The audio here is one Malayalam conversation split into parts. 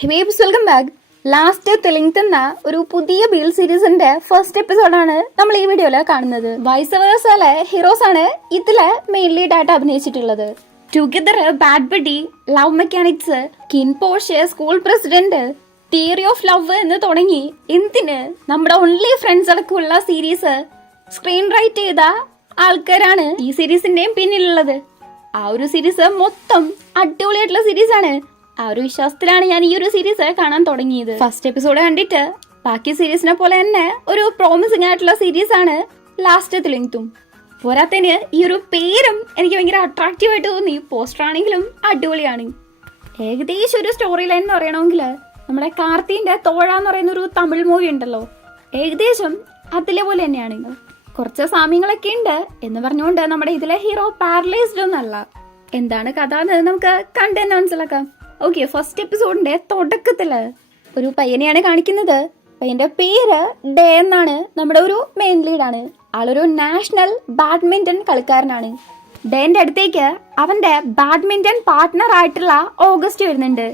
ഹേബ്സ് വെൽക്കം ബാക്ക്. ലാസ്റ്റ് തെളിങ്ങുന്ന ഒരു പുതിയ ബീൽ സീരീസിന്റെ ഫസ്റ്റ് എപ്പിസോഡാണ് നമ്മൾ ഈ വീഡിയോയില് കാണുന്നത്. വൈസ് വേഴ്സയിലെ ഹീറോസ് ആണ് ഇതില് മെയിൻ ലീഡ് ആയിട്ട് അഭിനയിച്ചിട്ടുള്ളത്. Together, bad buddy, love mechanics, KinnPorsche, school president, theory of love എന്ന് തുടങ്ങി എന്തിന് നമ്മുടെ ഓൺലി ഫ്രണ്ട്സ് അടക്കമുള്ള സീരീസ് സ്ക്രീൻ റൈറ്റ് ചെയ്ത ആൾക്കാരാണ് ഈ സീരീസിന്റെയും പിന്നിലുള്ളത്. ആ ഒരു സീരീസ് മൊത്തം അടിപൊളിയായിട്ടുള്ള സീരീസ് ആണ്. ആ ഒരു വിശ്വാസത്തിലാണ് ഞാൻ ഈ ഒരു സീരീസ് കാണാൻ തുടങ്ങിയത്. ഫസ്റ്റ് എപ്പിസോഡ് കണ്ടിട്ട് ബാക്കി സീരീസിനെ പോലെ തന്നെ ഒരു പ്രോമിസിംഗ് ആയിട്ടുള്ള സീരീസ് ആണ് ലാസ്റ്റ് തെളിങ്ങും. പോരാത്തതിന് ഈ ഒരു പേരും എനിക്ക് ഭയങ്കര അട്രാക്റ്റീവ് ആയിട്ട് തോന്നി. പോസ്റ്റർ ആണെങ്കിലും അടിപൊളിയാണ്. ഏകദേശം ഒരു സ്റ്റോറി ലൈൻ എന്ന് പറയണമെങ്കിൽ നമ്മുടെ കാർത്തിന്റെ തോഴ എന്ന് പറയുന്ന ഒരു തമിഴ് മൂവി ഉണ്ടല്ലോ, ഏകദേശം അതിലെ പോലെ തന്നെയാണ്. കുറച്ച് സാമ്യങ്ങളൊക്കെ ഉണ്ട് എന്ന് പറഞ്ഞുകൊണ്ട് നമ്മുടെ ഇതിലെ ഹീറോ പാരലൈസ്ഡ് ഒന്നല്ല. എന്താണ് കഥ എന്ന് നമുക്ക് കണ്ടു തന്നെ മനസ്സിലാക്കാം. ഓക്കെ, ഫസ്റ്റ് എപ്പിസോഡിന്റെ തുടക്കത്തില് ഒരു പയ്യനെയാണ് കാണിക്കുന്നത്. പയ്യന്റെ പേര് ഡേ എന്നാണ്. നമ്മുടെ ഒരു മെയിൻ ലീഡാണ്. ആളൊരു നാഷണൽ ബാഡ്മിന്റൺ കളിക്കാരനാണ്. ഡേന്റെ അടുത്തേക്ക് അവന്റെ ബാഡ്മിന്റൺ പാർട്ട്ണർ ആയിട്ടുള്ള ഓഗസ്റ്റ് വരുന്നുണ്ട്.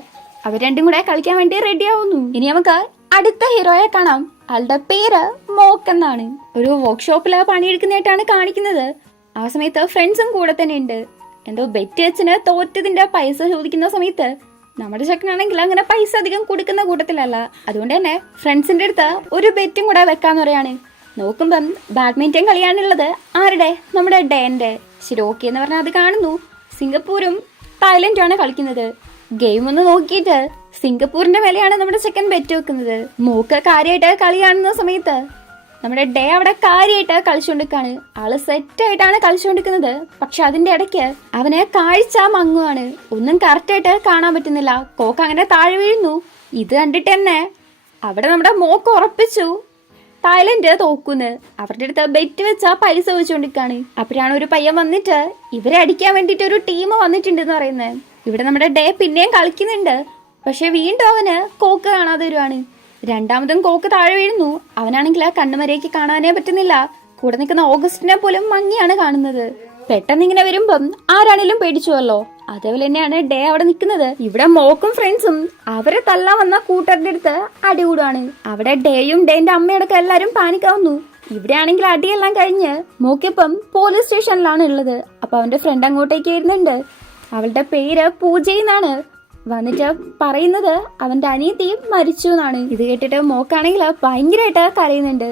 അവർ രണ്ടും കൂടെ കളിക്കാൻ വേണ്ടി റെഡി ആവുന്നു. ഇനി നമുക്ക് അടുത്ത ഹീറോയെ കാണാം. ആളുടെ പേര് മോക്ക് എന്നാണ്. ഒരു വർക്ക്ഷോപ്പില് പണിയെടുക്കുന്നതായിട്ടാണ് കാണിക്കുന്നത്. ആ സമയത്ത് ഫ്രണ്ട്സും കൂടെ തന്നെ ഉണ്ട്. എന്തോ ബെറ്റ് വെച്ചിന് തോറ്റതിന്റെ പൈസ ചോദിക്കുന്ന സമയത്ത് നമ്മുടെ ചെക്കനാണെങ്കിൽ അങ്ങനെ പൈസ അധികം കൊടുക്കുന്ന കൂട്ടത്തിലല്ല. അതുകൊണ്ട് തന്നെ ഫ്രണ്ട്സിന്റെ അടുത്ത് ഒരു ബെറ്റും കൂടെ വെക്കാന്ന് പറയാണ്. നോക്കുമ്പം ബാഡ്മിന്റൺ കളിയാണുള്ളത്. ആരുടെ? നമ്മുടെ ഡേന്റെ. ശരി, ഓക്കെ എന്ന് പറഞ്ഞാൽ അത് കാണുന്നു. സിംഗപ്പൂരും തായ്ലൻഡും ആണ് കളിക്കുന്നത്. ഗെയിം ഒന്ന് നോക്കിയിട്ട് സിംഗപ്പൂരിന്റെ മേലെയാണ് നമ്മുടെ ചെക്കൻ ബെറ്റ് വെക്കുന്നത്. മോക്ക് കാര്യമായിട്ട് കളി കാണുന്ന സമയത്ത് നമ്മുടെ ഡേ അവിടെ കാര്യമായിട്ട് കളിച്ചുകൊണ്ടിരിക്കാണ്. ആള് സെറ്റായിട്ടാണ് കളിച്ചുകൊണ്ടിരിക്കുന്നത്. പക്ഷെ അതിന്റെ ഇടയ്ക്ക് അവന് കാഴ്ച മങ്ങുവാണ്. ഒന്നും കറക്റ്റായിട്ട് കാണാൻ പറ്റുന്നില്ല. കോക്ക് അങ്ങനെ താഴെ വീഴുന്നു. ഇത് കണ്ടിട്ട് തന്നെ അവിടെ നമ്മുടെ മോക്ക് ഉറപ്പിച്ചു തായ്ലൻഡ് തോക്കുന്ന്. അവരുടെ അടുത്ത് ബെറ്റ് വെച്ചാ പൈസ വെച്ചുകൊണ്ടിരിക്കാണ്. അപ്പോഴാണ് ഒരു പയ്യൻ വന്നിട്ട് ഇവരെ അടിക്കാൻ വേണ്ടിട്ട് ഒരു ടീം വന്നിട്ടുണ്ട് എന്ന് പറയുന്നത്. ഇവിടെ നമ്മുടെ ഡേ പിന്നെയും കളിക്കുന്നുണ്ട്. പക്ഷെ വീണ്ടും അവന് കോക്ക് കാണാതെ വരുവാണ്. രണ്ടാമതും കോക്ക് താഴെ വീഴുന്നു. അവനാണെങ്കിൽ ആ കണ്ണുമരയ്ക്ക് കാണാനേ പറ്റുന്നില്ല. കൂടെ നിൽക്കുന്ന ഓഗസ്റ്റിനെ പോലും മങ്ങിയാണ് കാണുന്നത്. പെട്ടെന്ന് ഇങ്ങനെ വരുമ്പം ആരാണേലും പേടിച്ചുവല്ലോ. അതേപോലെ തന്നെയാണ് ഡേ അവിടെ നിൽക്കുന്നത്. ഇവിടെ മോക്കും ഫ്രണ്ട്സും അവരെ തല്ലാൻ വന്ന കൂട്ടരുടെ അടുത്ത് അടികൂടാണ്. അവിടെ ഡേയും ഡേന്റെ അമ്മയടക്കം എല്ലാരും പാനിക്കാവുന്നു. ഇവിടെ ആണെങ്കിൽ അടിയെല്ലാം കഴിഞ്ഞ് മോക്കിപ്പം പോലീസ് സ്റ്റേഷനിലാണ് ഉള്ളത്. അപ്പൊ അവന്റെ ഫ്രണ്ട് അങ്ങോട്ടേക്ക് വരുന്നുണ്ട്. അവളുടെ പേര് പൂജ എന്നാണ്. വന്നിട്ട് പറയുന്നത് അവന്റെ അനിയത്തി മരിച്ചു എന്നാണ്. ഇത് കേട്ടിട്ട് മോക്കാണെങ്കിൽ ഭയങ്കരമായിട്ട് കരയുന്നുണ്ട്.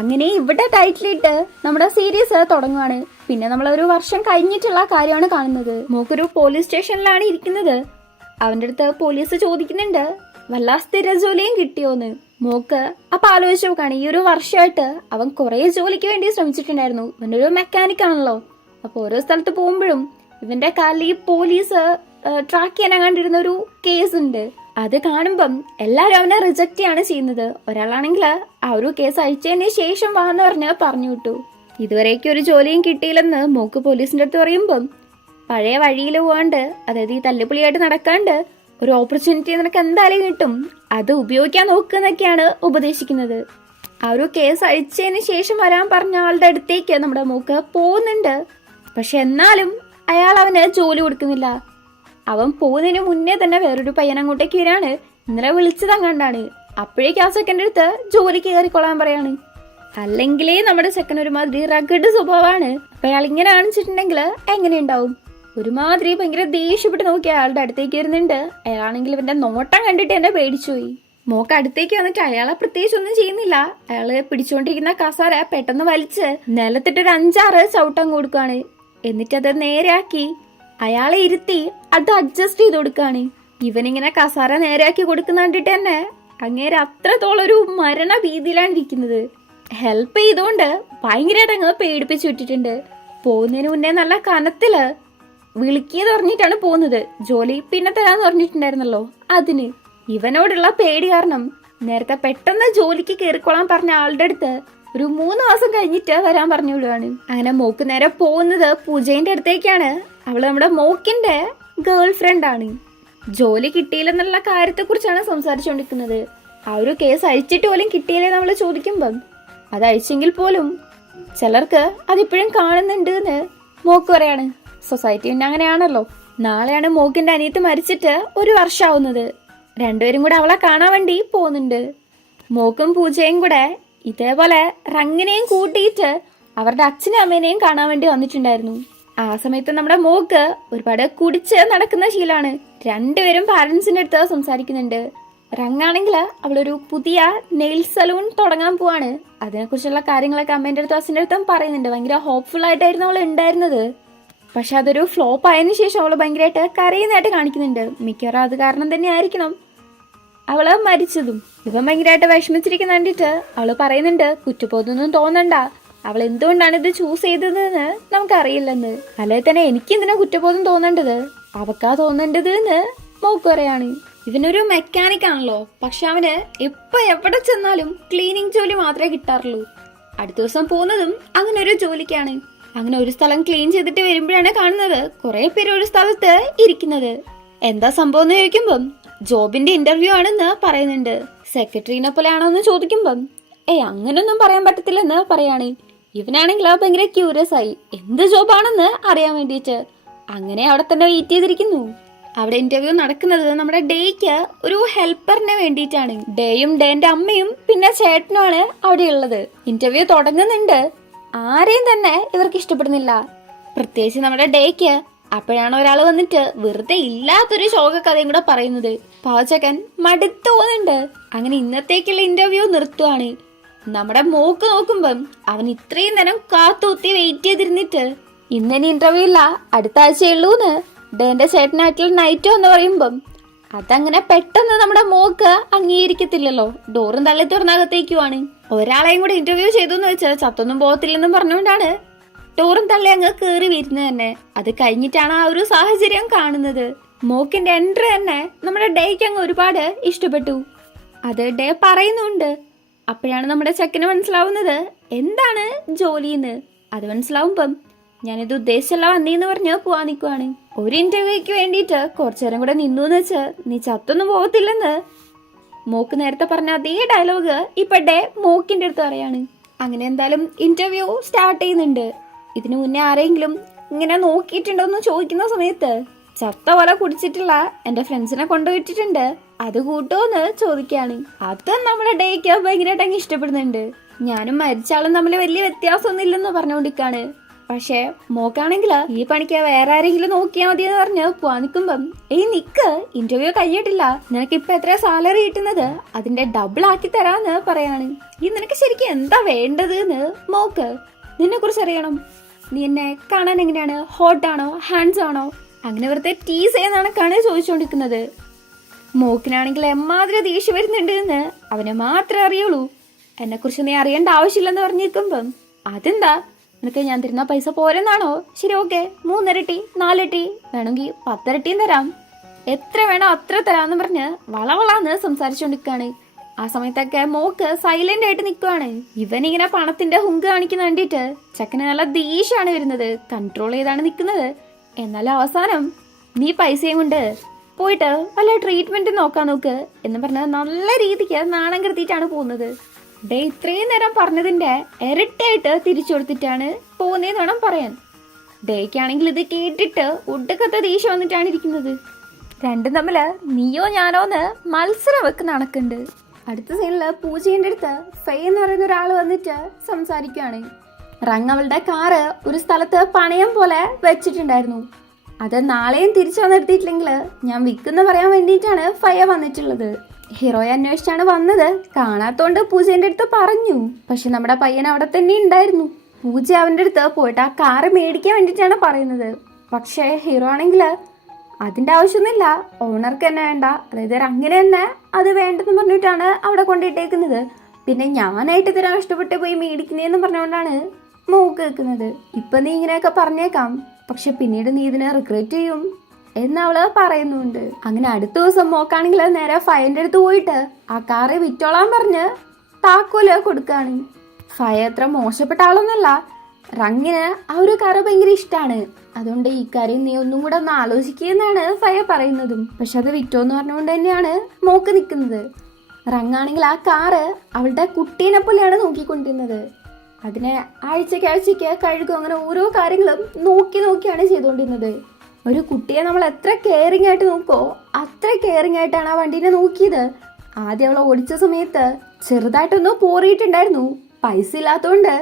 അങ്ങനെ ഇവിടെ ടൈറ്റിലിട്ട് നമ്മുടെ സീരീസ് തുടങ്ങുവാണ്. പിന്നെ നമ്മൾ ഒരു വർഷം കഴിഞ്ഞിട്ടുള്ള കാര്യമാണ് കാണുന്നത്. മോക്കൊരു പോലീസ് സ്റ്റേഷനിലാണ് ഇരിക്കുന്നത്. അവന്റെ അടുത്ത് പോലീസ് ചോദിക്കുന്നുണ്ട് വല്ല സ്ഥിര ജോലിയും കിട്ടിയോന്ന്. മോക്ക് അപ്പൊ ആലോചിച്ച് നോക്കാണ്. ഈ ഒരു വർഷമായിട്ട് അവൻ കുറെ ജോലിക്ക് വേണ്ടി ശ്രമിച്ചിട്ടുണ്ടായിരുന്നു. അവന്റെ ഒരു മെക്കാനിക് ആണല്ലോ. അപ്പൊ ഓരോ സ്ഥലത്ത് പോകുമ്പോഴും ഇവന്റെ കാലിൽ ഈ പോലീസ് ട്രാക്ക് ചെയ്യാൻ കണ്ടിരുന്ന ഒരു കേസ് ഉണ്ട്. അത് കാണുമ്പം എല്ലാരും അവനെ റിജക്റ്റ് ചെയ്യാണ് ചെയ്യുന്നത്. ഒരാളാണെങ്കിൽ ആ ഒരു കേസ് അയച്ചതിന് ശേഷം വാന്ന് പറഞ്ഞു വിട്ടു. ഇതുവരേക്കും ഒരു ജോലിയും കിട്ടിയില്ലെന്ന് മോക്ക് പോലീസിന്റെ അടുത്ത് പറയുമ്പം പഴയ വഴിയിൽ പോകാണ്ട്, അതായത് ഈ തല്ലുപുളിയായിട്ട് നടക്കാണ്ട് ഒരു ഓപ്പർച്യൂണിറ്റി നിനക്ക് എന്തായാലും കിട്ടും, അത് ഉപയോഗിക്കാൻ നോക്കുന്നൊക്കെയാണ് ഉപദേശിക്കുന്നത്. ആ ഒരു കേസ് അയച്ചതിന് ശേഷം വരാൻ പറഞ്ഞ ആളുടെ അടുത്തേക്ക് നമ്മുടെ മോക്ക് പോകുന്നുണ്ട്. പക്ഷെ എന്നാലും അയാൾ അവന് ജോലി കൊടുക്കുന്നില്ല. അവൻ പോകുന്നതിന് മുന്നേ തന്നെ വേറൊരു പയ്യൻ അങ്ങോട്ടേക്ക് വരാണ്. ഇന്നലെ വിളിച്ചതങ്ങാണ്ടാണ്. അപ്പോഴേക്ക് ആ സെക്കൻഡ് അടുത്ത് ജോലിക്ക് കയറിക്കൊള്ളാൻ പറയാണ്. അല്ലെങ്കിലേ നമ്മുടെ സെക്കൻഡ് ഒരുമാതിരി റഗഡ് സ്വഭാവമാണ്. അപ്പൊ അയാൾ ഇങ്ങനെ കാണിച്ചിട്ടുണ്ടെങ്കിൽ എങ്ങനെയുണ്ടാവും? ഒരുമാതിരി ഭയങ്കര ദേഷ്യപ്പെട്ട് നോക്കി അയാളുടെ അടുത്തേക്ക് വരുന്നുണ്ട്. അയാളാണെങ്കിൽ ഇവന്റെ നോട്ടം കണ്ടിട്ട് എന്നെ പേടിച്ചുപോയി. മോക്ക് അടുത്തേക്ക് വന്നിട്ട് അയാളെ പ്രത്യേകിച്ച് ഒന്നും ചെയ്യുന്നില്ല. അയാള് പിടിച്ചുകൊണ്ടിരിക്കുന്ന കസാര പെട്ടെന്ന് വലിച്ച് നിലത്തിട്ടൊരു 5-6 ചവിട്ടം കൊടുക്കുകയാണ്. എന്നിട്ടത് നേരെയാക്കി അയാളെ ഇരുത്തി അത് അഡ്ജസ്റ്റ് ചെയ്ത് കൊടുക്കാണ്. ഇവനിങ്ങനെ കസാര നേരെയാക്കി കൊടുക്കുന്ന കണ്ടിട്ട് തന്നെ അങ്ങേരെ അത്രത്തോളം ഒരു മരണ ഭീതിയിലാണ് ഇരിക്കുന്നത്. ഹെൽപ്പ് ചെയ്തുകൊണ്ട് ഭയങ്കരമായിട്ട് അങ്ങ് പേടിപ്പിച്ചു വിട്ടിട്ടുണ്ട്. പോകുന്നതിന് മുന്നേ നല്ല കനത്തില് വിളിക്കിയെന്ന് പറഞ്ഞിട്ടാണ് പോകുന്നത്. ജോലി പിന്നെ തരാന്ന് പറഞ്ഞിട്ടുണ്ടായിരുന്നല്ലോ. അതിന് ഇവനോടുള്ള പേടി കാരണം നേരത്തെ പെട്ടെന്ന് ജോലിക്ക് കയറിക്കൊള്ളാൻ പറഞ്ഞ ആളുടെ അടുത്ത് ഒരു 3 മാസം കഴിഞ്ഞിട്ട് വരാൻ പറഞ്ഞു വിടുവാണ്. അങ്ങനെ മോക്ക് നേരെ പോകുന്നത് പൂജയുടെ അടുത്തേക്കാണ്. അവള് നമ്മുടെ മോക്കിന്റെ ഗേൾ ഫ്രണ്ട് ആണ്. ജോലി കിട്ടിയില്ലെന്നുള്ള കാര്യത്തെ കുറിച്ചാണ് സംസാരിച്ചുകൊണ്ടിരിക്കുന്നത്. ആ ഒരു കേസ് അയച്ചിട്ട് പോലും കിട്ടിയില്ലേ നമ്മൾ ചോദിക്കുമ്പം അത് അയച്ചെങ്കിൽ പോലും ചിലർക്ക് അതിപ്പോഴും കാണുന്നുണ്ട് എന്ന് മോക്ക് പറയാണ്. സൊസൈറ്റി പിന്നെ അങ്ങനെയാണല്ലോ. നാളെയാണ് മോക്കിന്റെ അനിയത്തി മരിച്ചിട്ട് 1 വർഷമാവുന്നത്. രണ്ടുപേരും കൂടെ അവളെ കാണാൻ വേണ്ടി പോകുന്നുണ്ട്. മോക്കും പൂജയും കൂടെ ഇതേപോലെ റങ്ങിനെയും കൂട്ടിയിട്ട് അവരുടെ അച്ഛനും അമ്മേനെയും കാണാൻ വേണ്ടി വന്നിട്ടുണ്ടായിരുന്നു. ആ സമയത്ത് നമ്മുടെ മോക്ക് ഒരുപാട് കുടിച്ച് നടക്കുന്ന ശീലമാണ്. രണ്ടുപേരും പാരന്റ്സിന്റെ അടുത്ത് സംസാരിക്കുന്നുണ്ട്. റങ്ങാണെങ്കിൽ അവളൊരു പുതിയ നെയിൽ സലൂൺ തുടങ്ങാൻ പോവാണ്. അതിനെക്കുറിച്ചുള്ള കാര്യങ്ങളൊക്കെ അമ്മേന്റെ അടുത്തും അച്ഛൻ്റെ അടുത്തും പറയുന്നുണ്ട്. ഭയങ്കര ഹോപ്പ്ഫുൾ ആയിട്ടായിരുന്നു അവൾ ഉണ്ടായിരുന്നത്. പക്ഷെ അതൊരു ഫ്ലോപ്പ് ആയതിനു ശേഷം അവൾ ഭയങ്കരമായിട്ട് കരയുന്നതായിട്ട് കാണിക്കുന്നുണ്ട്. മിക്കവാറും അത് കാരണം തന്നെ ആയിരിക്കണം അവള് മരിച്ചതും. ഇവൻ ഭയങ്കരമായിട്ട് വിഷമിച്ചിരിക്കുന്ന കണ്ടിട്ട് അവള് പറയുന്നുണ്ട്, കുറ്റബോധമൊന്നും തോന്നണ്ട, അവൾ എന്തുകൊണ്ടാണ് ഇത് ചൂസ് ചെയ്തതെന്ന് നമുക്കറിയില്ലെന്ന്. അല്ലെ തന്നെ എനിക്ക് എന്തിനാ കുറ്റബോധം തോന്നേണ്ടത്, അവക്കാ തോന്നേണ്ടത് എന്ന് മോക്ക് പറയാണ്. ഇവനൊരു മെക്കാനിക് ആണല്ലോ, പക്ഷെ അവന് എപ്പോ എവിടെ ചെന്നാലും ക്ലീനിങ് ജോലി മാത്രമേ കിട്ടാറുള്ളൂ. അടുത്ത ദിവസം പോകുന്നതും അങ്ങനെ ഒരു ജോലിക്കാണ്. അങ്ങനെ ഒരു സ്ഥലം ക്ലീൻ ചെയ്തിട്ട് വരുമ്പോഴാണ് കാണുന്നത് കുറെ പേര് ഒരു സ്ഥലത്ത് ഇരിക്കുന്നത്. എന്താ സംഭവം എന്ന് ചോദിക്കുമ്പം ജോബിന്റെ ഇന്റർവ്യൂ ആണെന്ന് പറയുന്നുണ്ട്. സെക്രട്ടറിനെ പോലെ ആണോ എന്ന് ചോദിക്കുമ്പം അങ്ങനൊന്നും പറയാൻ പറ്റത്തില്ലെന്ന് പറയാണ്. ഇവനാണെങ്കിൽ ഭയങ്കര ക്യൂരിയസ് ആയി എന്ത് ജോബാണെന്ന് അറിയാൻ വേണ്ടിയിട്ട് അങ്ങനെ അവിടെ തന്നെ വെയിറ്റ് ചെയ്തിരിക്കുന്നു. അവിടെ ഇന്റർവ്യൂ നടക്കുന്നത് നമ്മുടെ ഡേയ്ക്ക് ഒരു ഹെൽപ്പറിനെ വേണ്ടിയിട്ടാണ്. ഡേയും ഡേന്റെ അമ്മയും പിന്നെ ചേട്ടനുമാണ് അവിടെ ഉള്ളത്. ഇന്റർവ്യൂ തുടങ്ങുന്നുണ്ട്. ആരെയും തന്നെ ഇവർക്ക് ഇഷ്ടപ്പെടുന്നില്ല, പ്രത്യേകിച്ച് നമ്മുടെ ഡേയ്ക്ക്. അപ്പോഴാണ് ഒരാൾ വന്നിട്ട് വെറുതെ ഇല്ലാത്തൊരു ശോക കഥയും കൂടെ പറയുന്നത്. പാവച്ചക്കൻ മടുത്തു പോകുന്നുണ്ട്. അങ്ങനെ ഇന്നത്തേക്കുള്ള ഇന്റർവ്യൂ നിർത്തുവാണ്. നമ്മുടെ മോക്ക് നോക്കുമ്പം അവൻ ഇത്രയും നേരം കാത്തൂത്തി വെയിറ്റ് ചെയ്തിരുന്നിട്ട് ഇന്നിനി ഇന്റർവ്യൂ ഇല്ല, അടുത്ത ആഴ്ചയുള്ളൂന്ന് ഡേന്റെ ചേട്ടനായിട്ടുള്ള നൈറ്റോ എന്ന് പറയുമ്പം അതങ്ങനെ പെട്ടെന്ന് നമ്മുടെ മോക്ക് അംഗീകരിക്കത്തില്ലല്ലോ. ഡോറും തള്ളി തുറന്നകത്തേക്കുവാണ്. ഒരാളെയും കൂടെ ഇന്റർവ്യൂ ചെയ്തു എന്ന് വെച്ചാൽ ചത്തൊന്നും പോകത്തില്ലെന്നും പറഞ്ഞുകൊണ്ടാണ് ഡോറും തള്ളി അങ്ങ് കയറി വരുന്നത് തന്നെ. അത് കഴിഞ്ഞിട്ടാണ് ആ ഒരു സാഹചര്യം കാണുന്നത്. മോക്കിന്റെ എൻട്രി തന്നെ നമ്മുടെ ഡേക്ക് അങ്ങ് ഒരുപാട് ഇഷ്ടപ്പെട്ടു. അത് ഡേ പറയുന്നുണ്ട്. അപ്പോഴാണ് നമ്മുടെ ചെക്കന് മനസ്സിലാവുന്നത് എന്താണ് ജോലിന്ന്. അത് മനസ്സിലാവുമ്പം ഞാനിത് ഉദ്ദേശിച്ചല്ല വന്നീന്ന് പറഞ്ഞ് പോവാൻ നിൽക്കുവാണ്. ഒരു ഇന്റർവ്യൂക്ക് വേണ്ടിയിട്ട് കുറച്ചേരം കൂടെ നിന്നു എന്ന് വെച്ച് നീ ചത്തൊന്നും പോകത്തില്ലെന്ന് മോക്ക് നേരത്തെ പറഞ്ഞ അതേ ഡയലോഗ് ഇപ്പൊ ഡേ മോക്കിന്റെ അടുത്ത് പറയാണ്. അങ്ങനെ എന്തായാലും ഇന്റർവ്യൂ സ്റ്റാർട്ട് ചെയ്യുന്നുണ്ട്. ഇതിനു മുന്നേ ആരെങ്കിലും ഇങ്ങനെ നോക്കിയിട്ടുണ്ടോ എന്ന് ചോദിക്കുന്ന സമയത്ത് ചത്ത പോലെ കുടിച്ചിട്ടുള്ള എന്റെ ഫ്രണ്ട്സിനെ കൊണ്ടുപോയിട്ടുണ്ട്, അത് കൂട്ടോന്ന് ചോദിക്കാണ്. അത് നമ്മുടെ ഡേക്ക് ഭയങ്കരമായിട്ട് അങ്ങ് ഇഷ്ടപ്പെടുന്നുണ്ട്. ഞാനും മരിച്ചാളും തമ്മിൽ വലിയ വ്യത്യാസമൊന്നും ഇല്ലെന്ന് പറഞ്ഞുകൊണ്ടിരിക്കാണ്. പക്ഷെ മോക്കാണെങ്കിൽ ഈ പണിക്ക് വേറെ ആരെങ്കിലും നോക്കിയാൽ മതി എന്ന് പറഞ്ഞ് പോവാൻ നിൽക്കുമ്പം നിക്ക്, ഇന്റർവ്യൂ കഴിഞ്ഞിട്ടില്ല, നിനക്ക് ഇപ്പൊ എത്ര സാലറി കിട്ടുന്നത് അതിന്റെ ഡബിൾ ആക്കി തരാന്ന് പറയാണ്. നിനക്ക് ശരിക്കും എന്താ വേണ്ടത് എന്ന് മോക്ക് നിന്നെ കുറിച്ച് അറിയണം. നീ എന്നെ കാണാൻ എങ്ങനെയാണ്, ഹോട്ട് ആണോ ഹാൻഡ്സ് ആണോ, അങ്ങനെ വെറുതെ ടീസ് ചെയ്യുന്ന കണക്കാണ് ചോദിച്ചുകൊണ്ടിരിക്കുന്നത്. മോക്കിനാണെങ്കിൽ എമ്മാതിരി ദേഷ്യം വരുന്നുണ്ട് എന്ന് അവനെ മാത്രമേ അറിയുള്ളൂ. എന്നെ കുറിച്ച് നീ അറിയേണ്ട ആവശ്യമില്ലെന്ന് പറഞ്ഞിരിക്കുമ്പം അതെന്താ, നിനക്ക് ഞാൻ തരുന്ന പൈസ പോരെന്നാണോ? ശരി, ഓക്കെ, 3 ഇരട്ടി 4 ഇരട്ടി വേണമെങ്കിൽ 10 ഇരട്ടിയും തരാം, എത്ര വേണോ അത്ര തരാന്ന് പറഞ്ഞ് വളവളാന്ന് സംസാരിച്ചുകൊണ്ടിരിക്കുകയാണ്. ആ സമയത്തൊക്കെ മോക്ക് സൈലന്റ് ആയിട്ട് നിൽക്കുവാണ്. ഇവനിങ്ങനെ പണത്തിന്റെ ഹുങ്ക് കാണിക്കുന്ന കണ്ടിട്ട് ചെക്കന് നല്ല ദേഷ്യാണ് വരുന്നത്. കൺട്രോൾ ചെയ്താണ് നിൽക്കുന്നത്. എന്നാൽ അവസാനം നീ പൈസയും കൊണ്ട് പോയിട്ട് വല്ല ട്രീറ്റ്മെന്റ് നോക്കാൻ നോക്ക് എന്ന് പറഞ്ഞ് നല്ല രീതിക്ക് നാണം കരുത്തിയിട്ടാണ് പോകുന്നത്. ഡേ ഇത്രയും നേരം പറഞ്ഞതിന്റെ ഇരട്ടിയായിട്ട് തിരിച്ചു കൊടുത്തിട്ടാണ് പോകുന്നതെന്ന് വേണം പറയാൻ. ഡേക്കാണെങ്കിൽ ഇത് കേട്ടിട്ട് ഒടുക്കത്തെ ദേഷ്യം വന്നിട്ടാണ് ഇരിക്കുന്നത്. രണ്ടും തമ്മില് നീയോ ഞാനോന്ന് മത്സരം വെക്കുന്ന കണക്കുണ്ട്. അടുത്ത സൈഡില് പൂജയുടെ അടുത്ത് ഫൈ എന്ന് പറയുന്ന ഒരാൾ വന്നിട്ട് സംസാരിക്കുകയാണ്. റങ് അവളുടെ കാറ് ഒരു സ്ഥലത്ത് പണയം പോലെ വെച്ചിട്ടുണ്ടായിരുന്നു. അത് നാളെയും തിരിച്ചു വന്നെടുത്തിട്ടില്ലെങ്കിൽ ഞാൻ വിൽക്കുന്ന പറയാൻ വേണ്ടിയിട്ടാണ് ഫയ വന്നിട്ടുള്ളത്. ഹീറോയെ അന്വേഷിച്ചാണ് വന്നത്. കാണാത്തോണ്ട് പൂജയുടെ അടുത്ത് പറഞ്ഞു. പക്ഷെ നമ്മുടെ പയ്യൻ അവിടെ തന്നെ ഉണ്ടായിരുന്നു. പൂജ അവന്റെ അടുത്ത് പോയിട്ട് ആ കാറ് മേടിക്കാൻ വേണ്ടിയിട്ടാണ് പറയുന്നത്. പക്ഷേ ഹീറോ ആണെങ്കിൽ അതിന്റെ ആവശ്യമൊന്നുമില്ല, ഓണർക്ക് തന്നെ വേണ്ട, അതായത് അങ്ങനെ തന്നെ അത് വേണ്ടെന്ന് പറഞ്ഞിട്ടാണ് അവിടെ കൊണ്ടിട്ടേക്കുന്നത്. പിന്നെ ഞാനായിട്ട് ഇതിനെ ഇഷ്ടപ്പെട്ട് പോയി മേടിക്കുന്നതെന്ന് പറഞ്ഞുകൊണ്ടാണ് മോക്ക് കേൾക്കുന്നത്. ഇപ്പൊ നീ ഇങ്ങനെയൊക്കെ പറഞ്ഞേക്കാം, പക്ഷെ പിന്നീട് നീ ഇതിനെ റിഗ്രറ്റ് ചെയ്യും എന്ന് അവള് പറയുന്നുണ്ട്. അങ്ങനെ അടുത്ത ദിവസം മോക്കാണെങ്കിൽ നേരെ ഫയന്റെ അടുത്ത് പോയിട്ട് ആ കാറ് വിറ്റോളാൻ പറഞ്ഞ് താക്കോല് കൊടുക്കാണ്. ഫയ അത്ര മോശപ്പെട്ട ആളൊന്നല്ല. റങ്ങിന് ആ ഒരു കാറ് ഭയങ്കര ഇഷ്ടമാണ്. അതുകൊണ്ട് ഈ കാര്യം നീ ഒന്നും കൂടെ ഒന്ന് ആലോചിക്കുകയെന്നാണ് ഫയ പറയുന്നതും. പക്ഷെ അത് വിറ്റോന്ന് പറഞ്ഞുകൊണ്ട് തന്നെയാണ് മോക്ക് നിൽക്കുന്നത്. റങ്ങാണെങ്കിൽ ആ കാറ് അവളുടെ കുട്ടീനെ പോലെയാണ് നോക്കിക്കൊണ്ടിരുന്നത്. അതിനെ ആഴ്ചക്ക് കഴുകും, അങ്ങനെ ഓരോ കാര്യങ്ങളും നോക്കിയാണ് ചെയ്തുകൊണ്ടിരുന്നത്. ഒരു കുട്ടിയെ നമ്മൾ എത്ര കെയറിങ് ആയിട്ട് നോക്കോ അത്ര കെയറിങ് ആയിട്ടാണ് ആ വണ്ടീനെ നോക്കിയത്. ആദ്യം അവളെ ഓടിച്ച സമയത്ത് ചെറുതായിട്ടൊന്ന് പോറിയിട്ടുണ്ടായിരുന്നു. പൈസ ഇല്ലാത്തോണ്ട്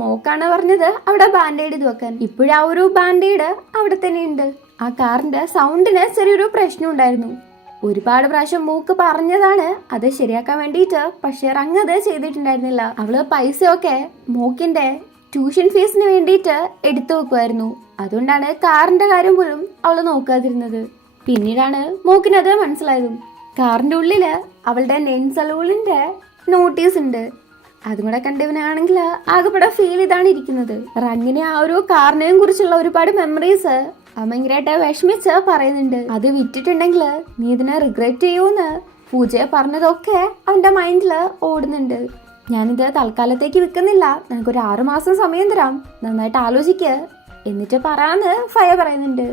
മോക്കാണ് പറഞ്ഞത് അവിടെ ബാൻഡേഡ് ഇത് വെക്കാൻ. ഇപ്പോഴാ ഒരു ബാൻഡേഡ് അവിടെ തന്നെ ഉണ്ട്. ആ കാറിന്റെ സൗണ്ടിന് ചെറിയൊരു പ്രശ്നം ഉണ്ടായിരുന്നു. ഒരുപാട് പ്രാവശ്യം മൂക്ക് പറഞ്ഞതാണ് അത് ശരിയാക്കാൻ വേണ്ടിയിട്ട്, പക്ഷെ റങ് അത് ചെയ്തിട്ടുണ്ടായിരുന്നില്ല. അവള് പൈസയൊക്കെ മോക്കിന്റെ ട്യൂഷൻ ഫീസിന് വേണ്ടിയിട്ട് എടുത്തു വെക്കുമായിരുന്നു. അതുകൊണ്ടാണ് കാറിന്റെ കാര്യം പോലും അവള് നോക്കാതിരുന്നത്. പിന്നീടാണ് മോക്കിനത് മനസ്സിലായതും. കാറിന്റെ ഉള്ളില് അവളുടെ നെയിൻ സലൂണിന്റെ നോട്ടീസ് ഉണ്ട്. അതും കൂടെ കണ്ടവനാണെങ്കിൽ ആകെപ്പെടെ ഫീൽ ഇതാണ് ഇരിക്കുന്നത്. റങ്ങിനെ ആ ഒരു കാറിനെയും കുറിച്ചുള്ള ഒരുപാട് മെമ്മറീസ് ഭയങ്കരമായിട്ട് വിഷമിച്ച് പറയുന്നുണ്ട്. അത് വിറ്റിട്ടുണ്ടെങ്കിൽ നീ ഇതിനെ റിഗ്രറ്റ് ചെയ്യൂന്ന് പൂജയെ പറഞ്ഞതൊക്കെ അവന്റെ മൈൻഡില് ഓടുന്നുണ്ട്. ഞാനിത് തൽക്കാലത്തേക്ക് വിൽക്കുന്നില്ല, നിനക്കൊരു 6 മാസം സമയം തരാം, നന്നായിട്ട് ആലോചിക്ക് എന്നിട്ട് പറയാന്ന് ഫയ പറയുന്നുണ്ട്.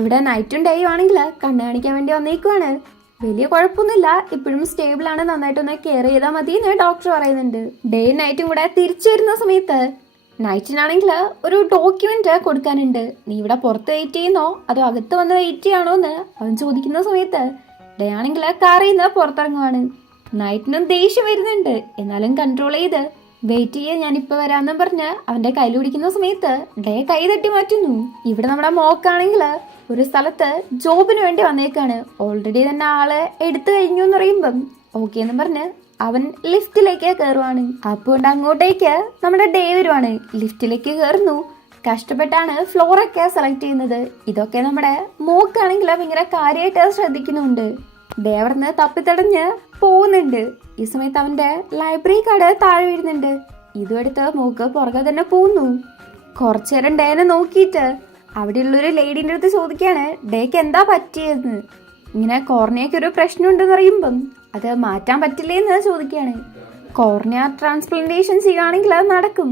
ഇവിടെ നൈറ്റും ഡേയും ആണെങ്കിൽ കണ്ണു കാണിക്കാൻ വേണ്ടി വന്നേക്കുവാണ്. വലിയ കുഴപ്പമൊന്നുമില്ല, ഇപ്പോഴും സ്റ്റേബിൾ ആണ്, നന്നായിട്ടൊന്ന് കെയർ ചെയ്താൽ മതി എന്ന് ഡോക്ടർ പറയുന്നുണ്ട്. ഡേയും നൈറ്റും കൂടെ തിരിച്ചു വരുന്ന സമയത്ത് നൈറ്റിനാണെങ്കിൽ ഒരു ഡോക്യുമെന്റ് കൊടുക്കാനുണ്ട്. നീ ഇവിടെ പുറത്ത് വെയിറ്റ് ചെയ്യുന്നോ അതോ അകത്ത് വന്ന് വെയിറ്റ് ചെയ്യാണോ എന്ന് അവൻ ചോദിക്കുന്ന സമയത്ത് ഡേ ആണെങ്കിൽ കാറിൽ നിന്ന് പുറത്തിറങ്ങുവാണ്. നൈറ്റിനും ദേഷ്യം വരുന്നുണ്ട്, എന്നാലും കൺട്രോൾ ചെയ്ത് വെയിറ്റ് ചെയ്യാൻ ഞാനിപ്പോ വരാമെന്നും പറഞ്ഞ് അവന്റെ കയ്യിൽ പിടിക്കുന്ന സമയത്ത് ഡേ കൈ തട്ടി മാറ്റുന്നു. ഇവിടെ നമ്മുടെ മോക്കാണെങ്കിൽ ഒരു സ്ഥലത്ത് ജോബിന് വേണ്ടി വന്നേക്കാണ്. ഓൾറെഡി തന്നെ ആള് എടുത്തു കഴിഞ്ഞു എന്ന് പറയുമ്പം ഓക്കെ എന്ന് പറഞ്ഞ് അവൻ ലിഫ്റ്റിലേക്ക് കയറുവാണ്. അപ്പോണ്ട് അങ്ങോട്ടേക്ക് നമ്മുടെ ഡേ വരുവാണ്. ലിഫ്റ്റിലേക്ക് കയറുന്നു. കഷ്ടപ്പെട്ടാണ് ഫ്ലോറൊക്കെ സെലക്ട് ചെയ്യുന്നത്. ഇതൊക്കെ നമ്മുടെ മോക്കാണെങ്കിൽ ഭയങ്കര കാര്യമായിട്ട് ശ്രദ്ധിക്കുന്നുണ്ട്. ഡേ അവിടുന്ന് തപ്പിത്തടഞ്ഞ് പോകുന്നുണ്ട്. ഈ സമയത്ത് അവന്റെ ലൈബ്രറി കാർഡ് താഴെ വീഴുന്നുണ്ട്. ഇതും എടുത്ത് മോക്ക് പുറകെ തന്നെ പോകുന്നു. കുറച്ചേരം ഡേനെ നോക്കിയിട്ട് അവിടെയുള്ളൊരു ലേഡീൻ്റെ അടുത്ത് ചോദിക്കാണ് ഡേക്ക് എന്താ പറ്റിയെന്ന്. ഇങ്ങനെ കോർണിയക്ക് ഒരു പ്രശ്നം ഉണ്ടെന്ന് പറയുമ്പം അത് മാറ്റാൻ പറ്റില്ലേന്ന് ചോദിക്കുകയാണ്. കോർണിയ ട്രാൻസ്പ്ലാന്റേഷൻ ചെയ്യുകയാണെങ്കിൽ അത് നടക്കും.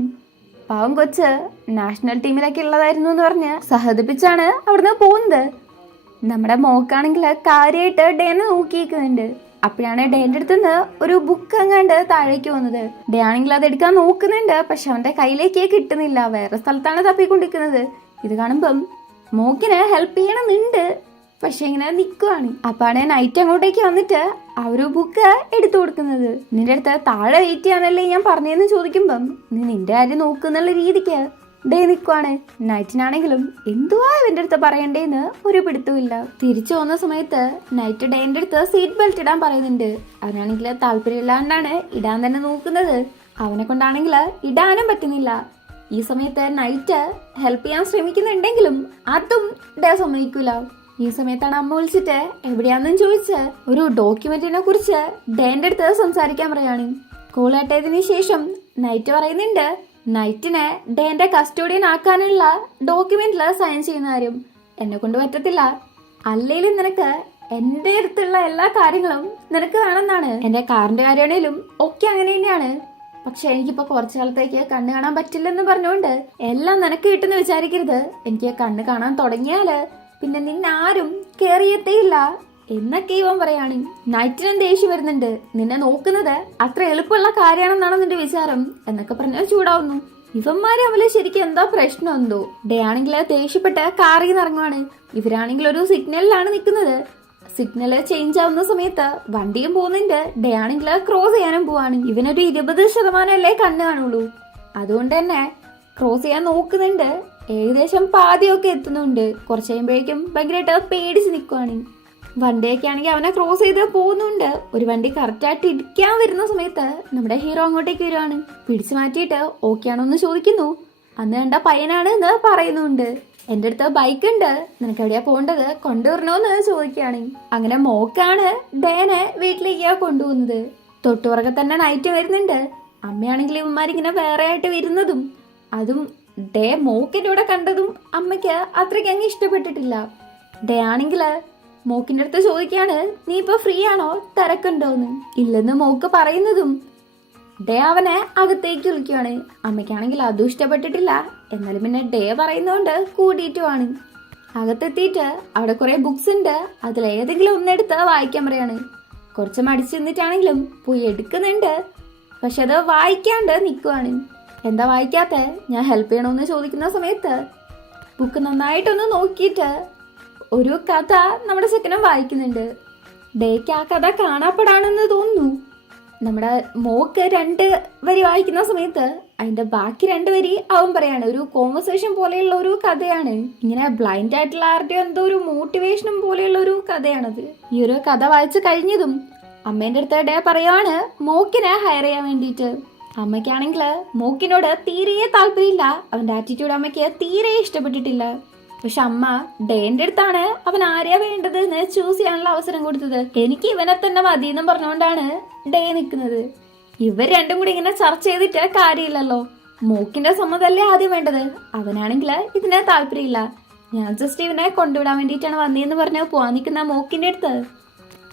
പാവം കൊച്ച് നാഷണൽ ടീമിലൊക്കെ ഉള്ളതായിരുന്നു എന്ന് പറഞ്ഞ് സഹതിപ്പിച്ചാണ് അവിടുന്ന് പോകുന്നത്. നമ്മുടെ മോക്കാണെങ്കിൽ കാര്യമായിട്ട് ഡേനെ നോക്കിയിരിക്കുന്നുണ്ട്. അപ്പോഴാണ് ഡേന്റെ അടുത്തുനിന്ന് ഒരു ബുക്ക് അങ്ങാണ്ട് താഴേക്ക് വന്നത്. ഡേ ആണെങ്കിൽ അത് എടുക്കാൻ നോക്കുന്നുണ്ട്, പക്ഷെ അവന്റെ കയ്യിലേക്ക് കിട്ടുന്നില്ല. വേറെ സ്ഥലത്താണ് തപ്പിക്കൊണ്ടിരിക്കുന്നത്. ഇത് കാണുമ്പം മോക്കിനെ ഹെൽപ്പ് ചെയ്യണമെന്നുണ്ട്, പക്ഷെ ഇങ്ങനെ നിൽക്കുവാണ്. അപ്പാണ് നൈറ്റ് അങ്ങോട്ടേക്ക് വന്നിട്ട് ആ ഒരു ബുക്ക് എടുത്തു കൊടുക്കുന്നത്. നിന്റെ അടുത്ത് താഴെ വെയിറ്റ് ചെയ്യാനല്ലേ ഞാൻ പറഞ്ഞതെന്ന് ചോദിക്കുമ്പം നീ നിന്റെ കാര്യം നോക്കുന്നുള്ള രീതിക്ക് ഡേ നിൽക്കുവാണ്. നൈറ്റിനാണെങ്കിലും എന്തുവാ ഇവന്റെ അടുത്ത് പറയണ്ടേന്ന് ഒരു പിടുത്തമില്ല. തിരിച്ചു പോകുന്ന സമയത്ത് നൈറ്റ് ഡേന്റെ അടുത്ത് സീറ്റ് ബെൽറ്റ് ഇടാൻ പറയുന്നുണ്ട്. അവനാണെങ്കിൽ താല്പര്യമില്ലാണ്ടാണ് ഇടാൻ തന്നെ നോക്കുന്നത്. അവനെ കൊണ്ടാണെങ്കിൽ ഇടാനും പറ്റുന്നില്ല. ഈ സമയത്ത് നൈറ്റ് ഹെൽപ്പ് ചെയ്യാൻ ശ്രമിക്കുന്നുണ്ടെങ്കിലും അതും ഡേ സമ്മതിക്കൂല. ഈ സമയത്താണ് അമ്മ വിളിച്ചിട്ട് എവിടെയാണെന്നും ചോദിച്ച് ഒരു ഡോക്യുമെന്റിനെ കുറിച്ച് ഡേന്റെ അടുത്ത് സംസാരിക്കാൻ പറയാണ്. കോൾ കട്ടയതിനു ശേഷം നൈറ്റ് പറയുന്നുണ്ട് നൈറ്റിനെ ഡേന്റെ കസ്റ്റോഡിയൻ ആക്കാനുള്ള ഡോക്യുമെന്റില് സൈൻ ചെയ്യുന്ന കാര്യം എന്നെ കൊണ്ട് പറ്റത്തില്ല. അല്ലേലും നിനക്ക് എന്റെ അടുത്തുള്ള എല്ലാ കാര്യങ്ങളും നിനക്ക് വേണമെന്നാണ്. എന്റെ കാറിന്റെ കാര്യമാണേലും ഒക്കെ അങ്ങനെ തന്നെയാണ്. പക്ഷെ എനിക്കിപ്പോ കുറച്ചു കാലത്തേക്ക് കണ്ണ് കാണാൻ പറ്റില്ലെന്ന് പറഞ്ഞുകൊണ്ട് എല്ലാം നിനക്ക് കിട്ടുന്ന വിചാരിക്കരുത്. എനിക്ക് കണ്ണ് കാണാൻ തുടങ്ങിയാല് പിന്നെ നിന്നാരും കേറിയെത്തേയില്ല എന്നൊക്കെ ഇവൻ പറയാണ്. നൈറ്റിനും ദേഷ്യം വരുന്നുണ്ട്. നിന്നെ നോക്കുന്നത് അത്ര എളുപ്പമുള്ള കാര്യമാണെന്നാണ് നിന്റെ വിചാരം എന്നൊക്കെ പറഞ്ഞാൽ ചൂടാവുന്നു. ഇവന്മാര് തമ്മില് ശരിക്കും എന്താ പ്രശ്നം എന്തോ. ഡേ ആണെങ്കിൽ ദേഷ്യപ്പെട്ട് കാറിൽ നിന്ന് ഇറങ്ങുവാണ്. ഇവരാണെങ്കിൽ ഒരു സിഗ്നലിലാണ് നിൽക്കുന്നത്. സിഗ്നല് ചേഞ്ച് ആവുന്ന സമയത്ത് വണ്ടിയും പോകുന്നുണ്ട്. ഡേ ആണെങ്കിൽ ക്രോസ് ചെയ്യാനും പോവാണ്. ഇവനൊരു 20% കണ്ണ് കാണുള്ളൂ. അതുകൊണ്ട് തന്നെ ക്രോസ് ചെയ്യാൻ നോക്കുന്നുണ്ട്. ഏകദേശം പാതിയൊക്കെ എത്തുന്നുണ്ട്. കുറച്ച് കഴിയുമ്പോഴേക്കും ഭയങ്കരമായിട്ട് പേടിച്ച് നിൽക്കുവാണ്. വണ്ടിയൊക്കെ ആണെങ്കിൽ അവനെ ക്രോസ് ചെയ്ത് പോകുന്നുണ്ട്. ഒരു വണ്ടി കറക്റ്റായിട്ട് ഇടിക്കാൻ വരുന്ന സമയത്ത് നമ്മുടെ ഹീറോ അങ്ങോട്ടേക്ക് വരുവാണ്. പിടിച്ചു മാറ്റിയിട്ട് ഓക്കെ ആണോ എന്ന് ചോദിക്കുന്നു. അന്ന് കണ്ട പയ്യനാണ് എന്ന് പറയുന്നുണ്ട്. എന്റെ അടുത്ത് ബൈക്ക് ഉണ്ട്, നിനക്ക് എവിടെയാ പോകേണ്ടത്, കൊണ്ടുവരണോന്ന് ചോദിക്കുകയാണ്. അങ്ങനെ മോക്കാണ് ഡേനെ വീട്ടിലേക്ക് കൊണ്ടുപോകുന്നത്. തൊട്ടുപുറകെ തന്നെ നൈറ്റ് വരുന്നുണ്ട്. അമ്മയാണെങ്കിൽ ഇവന്മാരിങ്ങനെ വേറെ ആയിട്ട് വരുന്നതും അതും ഡേ മോക്കിന്റെ കൂടെ കണ്ടതും അമ്മയ്ക്ക് അത്രയ്ക്ക് അങ്ങ് ഇഷ്ടപ്പെട്ടിട്ടില്ല. ഡേ ആണെങ്കില് മോക്കിന്റെ അടുത്ത് ചോദിക്കാണ് നീ ഇപ്പൊ ഫ്രീ ആണോ, തിരക്കുണ്ടോന്ന്. ഇല്ലെന്ന് മോക്ക് പറയുന്നതും ഡേ അവനെ അകത്തേക്ക് വിളിക്കുവാണ്. അമ്മയ്ക്കാണെങ്കിൽ അതും ഇഷ്ടപ്പെട്ടിട്ടില്ല. എന്നാലും പിന്നെ ഡേ പറയുന്നോണ്ട് കൂട്ടിയിട്ടുമാണ്. അകത്തെത്തിയിട്ട് അവിടെ കുറെ ബുക്സ് ഉണ്ട്. അതിലേതെങ്കിലും ഒന്നെടുത്ത് വായിക്കാൻ പറയാണ്. കുറച്ച് മടിച്ചു നിന്നിട്ടാണെങ്കിലും പോയി എടുക്കുന്നുണ്ട്. പക്ഷെ അത് വായിക്കാണ്ട് നിൽക്കുവാണ്. എന്താ വായിക്കാത്ത, ഞാൻ ഹെൽപ്പ് ചെയ്യണമെന്ന് ചോദിക്കുന്ന സമയത്ത് ബുക്ക് നന്നായിട്ടൊന്ന് നോക്കിയിട്ട് ഒരു കഥ നമ്മുടെ ചെക്കനും വായിക്കുന്നുണ്ട്. ഡേക്ക് ആ കഥ കാണാപ്പെടാണെന്ന് തോന്നുന്നു. നമ്മുടെ മോക്ക് 2 വരി വായിക്കുന്ന സമയത്ത് അതിന്റെ ബാക്കി 2 വരി അവൻ പറയാണ്. ഒരു കോൺവെർസേഷൻ പോലെയുള്ള ഒരു കഥയാണ്. ഇങ്ങനെ ബ്ലൈൻഡ് ആയിട്ടുള്ള ആരുടെ എന്തോ ഒരു മോട്ടിവേഷനും പോലെയുള്ള ഒരു കഥയാണത്. ഈ ഒരു കഥ വായിച്ചു കഴിഞ്ഞതും അമ്മേന്റെ അടുത്ത് ഡേ പറയുവാണ് മോക്കിനെ ഹയർ ചെയ്യാൻ വേണ്ടിയിട്ട്. അമ്മയ്ക്കാണെങ്കിൽ മോക്കിനോട് തീരെ താല്പര്യമില്ല. അവന്റെ ആറ്റിറ്റ്യൂഡ് അമ്മയ്ക്ക് തീരെ ഇഷ്ടപ്പെട്ടിട്ടില്ല. പക്ഷെ അമ്മ ഡേന്റെ അടുത്താണ് അവൻ ആരെയാ വേണ്ടത് എന്ന് ചൂസ് ചെയ്യാനുള്ള അവസരം കൊടുത്തത്. എനിക്ക് ഇവനെ തന്നെ മതി എന്നും പറഞ്ഞുകൊണ്ടാണ് ഡേ നിൽക്കുന്നത്. ഇവർ രണ്ടും കൂടി ഇങ്ങനെ ചർച്ച ചെയ്തിട്ട് കാര്യമില്ലല്ലോ. മോക്കിന്റെ സമ്മതല്ലേ ആദ്യം വേണ്ടത്. അവനാണെങ്കിൽ ഇതിനെ താല്പര്യമില്ല. ഞാൻ ജസ്റ്റ് ഇവനെ കൊണ്ടുവിടാൻ വേണ്ടിയിട്ടാണ് വന്നതെന്ന് പറഞ്ഞ് പോവാൻ നിൽക്കുന്ന മോക്കിന്റെ അടുത്ത്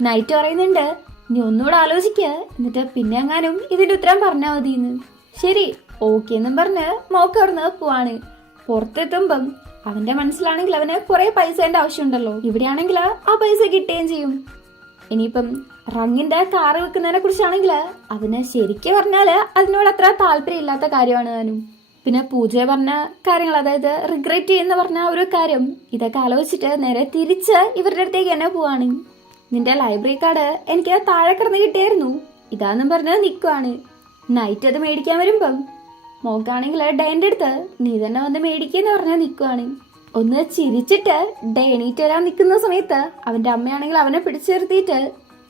നൈറ്റ് പറയുന്നുണ്ട്, നീ ഒന്നുകൂടെ ആലോചിക്കുക, എന്നിട്ട് പിന്നെ എങ്ങാനും ഇതിന്റെ ഉത്തരം പറഞ്ഞാൽ മതിയെന്ന്. ശരി ഓക്കെ എന്നും പറഞ്ഞ് മോക്ക് അവിടുന്ന് പോവാണ്. പുറത്തെത്തുമ്പം അവന്റെ മനസ്സിലാണെങ്കിൽ അവന് കുറെ പൈസേന്റെ ആവശ്യമുണ്ടല്ലോ. ഇവിടെയാണെങ്കിൽ ആ പൈസ കിട്ടുകയും ചെയ്യും. ഇനിയിപ്പം റങ്ങിന്റെ കാറ് വെക്കുന്നതിനെ കുറിച്ചാണെങ്കിൽ അവന് ശരിക്കും പറഞ്ഞാല് അതിനോട് അത്ര താല്പര്യം ഇല്ലാത്ത കാര്യമാണ് താനും. പിന്നെ പൂജ പറഞ്ഞ കാര്യങ്ങൾ, അതായത് റിഗ്രറ്റ് ചെയ്യുന്ന പറഞ്ഞ ഒരു കാര്യം, ഇതൊക്കെ ആലോചിച്ചിട്ട് നേരെ തിരിച്ച് ഇവരുടെ അടുത്തേക്ക് തന്നെ പോവാണ്. നിന്റെ ലൈബ്രറി കാർഡ് എനിക്ക് താഴെ കിടന്ന് കിട്ടിയായിരുന്നു, ഇതാന്നും പറഞ്ഞ് നിൽക്കുവാണ്. നൈറ്റ് അത് മേടിക്കാൻ വരുമ്പം മോക്കാണെങ്കിൽ ഡേന്റെ അടുത്ത് നീ തന്നെ വന്ന് മേടിക്കെന്ന് പറഞ്ഞാൽ നിൽക്കുവാണ്. ഒന്ന് ചിരിച്ചിട്ട് ഡേ എണീറ്റ് വരാൻ നിൽക്കുന്ന സമയത്ത് അവന്റെ അമ്മയാണെങ്കിൽ അവനെ പിടിച്ചു നിർത്തിയിട്ട്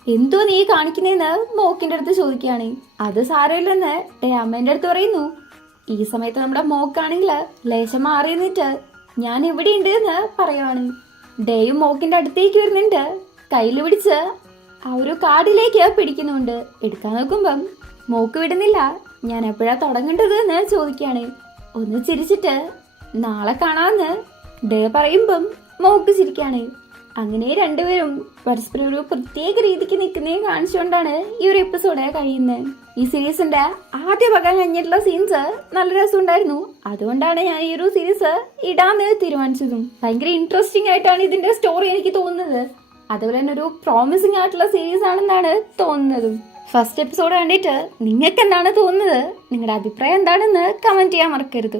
എന്തോ നീ കാണിക്കുന്നതെന്ന് മോക്കിന്റെ അടുത്ത് ചോദിക്കുകയാണ്. അത് സാരമില്ലെന്ന് ഡേ അമ്മേന്റെ അടുത്ത് പറയുന്നു. ഈ സമയത്ത് നമ്മുടെ മോക്കാണെങ്കിൽ ലേശം മാറി നിന്നിട്ട് ഞാൻ എവിടെ ഉണ്ട് എന്ന് പറയുവാണ്. ഡേയും മോക്കിന്റെ അടുത്തേക്ക് വരുന്നുണ്ട്. കയ്യിൽ പിടിച്ച് ആ ഒരു കാർഡിലേക്ക് പിടിക്കുന്നുണ്ട്. എടുക്കാൻ നോക്കുമ്പം മോക്ക് വിടുന്നില്ല. ഞാൻ എപ്പോഴാ തുടങ്ങേണ്ടത് എന്ന് ചോദിക്കാണ്. ഒന്ന് ചിരിച്ചിട്ട് നാളെ കാണാന്ന് ഡേ പറയുമ്പം മോക്ക് ചിരിക്കാണ്. അങ്ങനെ രണ്ടുപേരും പരസ്പരം ഒരു പ്രത്യേക രീതിക്ക് നിൽക്കുന്നതും കാണിച്ചുകൊണ്ടാണ് ഈ ഒരു എപ്പിസോഡ് കഴിയുന്നത്. ഈ സീരീസിന്റെ ആദ്യ ഭാഗം കഴിഞ്ഞിട്ടുള്ള സീൻസ് നല്ല രസമുണ്ടായിരുന്നു. അതുകൊണ്ടാണ് ഞാൻ ഈ ഒരു സീരീസ് ഇടാന്ന് തീരുമാനിച്ചതും. ഭയങ്കര ഇൻട്രസ്റ്റിംഗ് ആയിട്ടാണ് ഇതിന്റെ സ്റ്റോറി എനിക്ക് തോന്നുന്നത്. അതുപോലെ തന്നെ ഒരു പ്രോമിസിംഗ് ആയിട്ടുള്ള സീരീസ് ആണെന്നാണ് തോന്നുന്നതും. ഫസ്റ്റ് എപ്പിസോഡ് കണ്ടിട്ട് നിങ്ങൾക്ക് എന്താണ് തോന്നുന്നത്? നിങ്ങളുടെ അഭിപ്രായം എന്താണെന്ന് കമന്റ് ചെയ്യാൻ മറക്കരുത്.